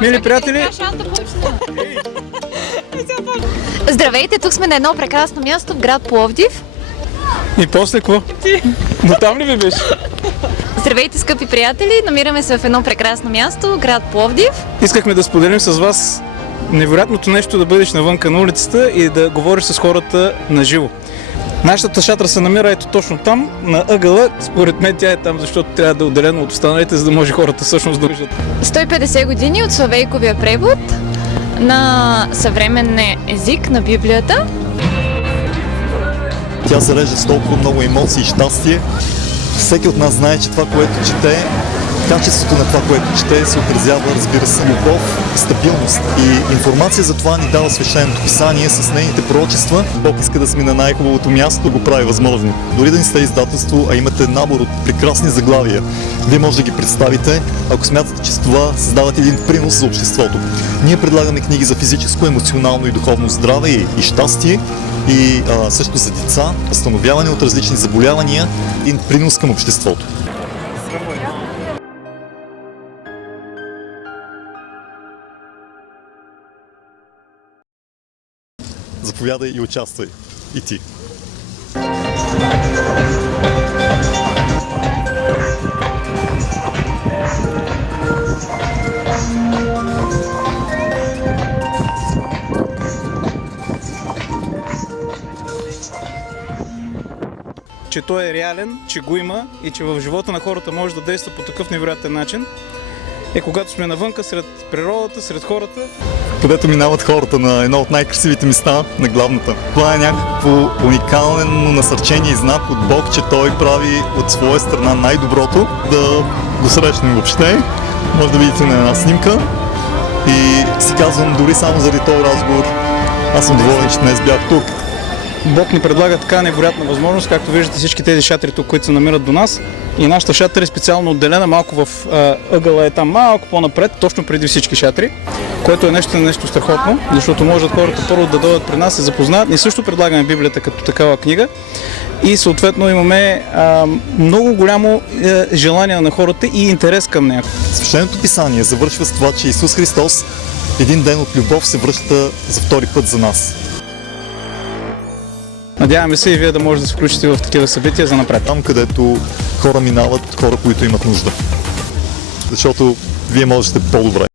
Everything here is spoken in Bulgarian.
Мили приятели, Здравейте, тук сме на едно прекрасно място в град Пловдив. и после какво? Но там ли ви беше? Здравейте, скъпи приятели! Намираме се в едно прекрасно място, град Пловдив. Искахме да споделим с вас невероятното нещо да бъдеш навънка на улицата и да говориш с хората на живо. Нашата шатра се намира ето точно там, на ъгъла. Според мен тя е там, защото трябва да е отделена от останалите, за да може хората всъщност да виждат. 150 години от Славейковия превод на съвременен език на Библията. Тя зарежда с толкова много емоции и щастие. Всеки от нас знае, че това, което чете, качеството на това, което чете, се отразява, разбира се, любов, стабилност. И информация за това ни дава Свещеното писание с нейните пророчества. Бог иска да сме на най-хубавото място, го прави възможно. Дори да не сте издателство, а имате набор от прекрасни заглавия, вие може да ги представите, ако смятате, че с това създават един принос за обществото. Ние предлагаме книги за физическо, емоционално и духовно здраве и щастие, и също за деца, възстановяване от различни заболявания и принос към обществото. Заповядай и участвай. И ти. Че той е реален, че го има и че в живота на хората може да действа по такъв невероятен начин, е когато сме навънка, сред природата, сред хората. Където минават хората на едно от най-красивите места на главната. Това е някакво уникално насърчение и знак от Бог, че Той прави от своя страна най-доброто. Да го срещнем въобще. Може да видите на една снимка. И си казвам, дори само заради този разговор, аз съм доволен, че днес бях тук. Бог ни предлага така невероятна възможност, както виждате всички тези шатри тук, които се намират до нас. И нашата шатра е специално отделена, малко в ъгъла е там, малко по-напред, точно преди всички шатри, което е нещо страхотно, защото можат хората първо да дойдат при нас, се запознаят. Ние също предлагаме Библията като такава книга и съответно имаме много голямо желание на хората и интерес към нея. Свещеното писание завършва с това, че Исус Христос един ден от любов се връща за втори път за нас. Надяваме се и вие да можете да се включите в такива събития за напред. Там, където хора минават, хора, които имат нужда. Защото вие можете по-добре.